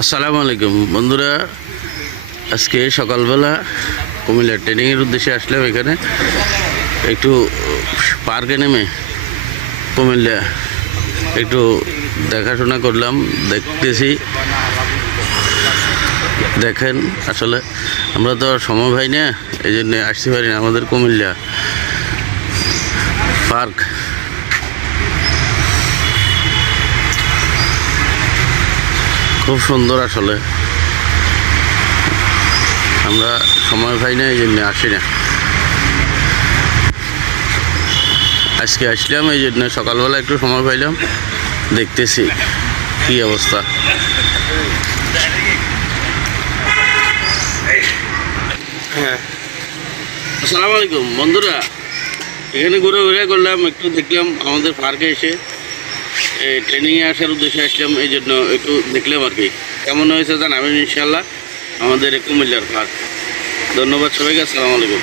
আসসালামু আলাইকুম বন্ধুরা, আজকে সকালবেলা কুমিল্লা ট্রেনিংয়ের উদ্দেশ্যে আসলাম। এখানে একটু পার্কে নেমে কুমিল্লা একটু দেখাশোনা করলাম, দেখতেছি। দেখেন, আসলে আমরা তো সময় পাই না, এই জন্য আসতে পারি না। আমাদের কুমিল্লা পার্ক খুব সুন্দর, আসলে আমরা সময় পাই না, এই জন্য আসি না। আজকে আসলাম, এই জন্য সকালবেলা একটু সময় পাইলাম, দেখতেছি কি অবস্থা। হ্যাঁ, আসসালামু আলাইকুম বন্ধুরা, এখানে ঘুরে করলাম, একটু দেখলাম। আমাদের পার্কে এসে ট্রেনিংয়ে আসার উদ্দেশ্যে আসলাম, এই জন্য একটু দেখলাম আর কি। কেমন হয়েছে জানাবেন ইনশাল্লাহ। আমাদের কুমিল্লার পার্ক। ধন্যবাদ সবাইকে, আসসালামু আলাইকুম।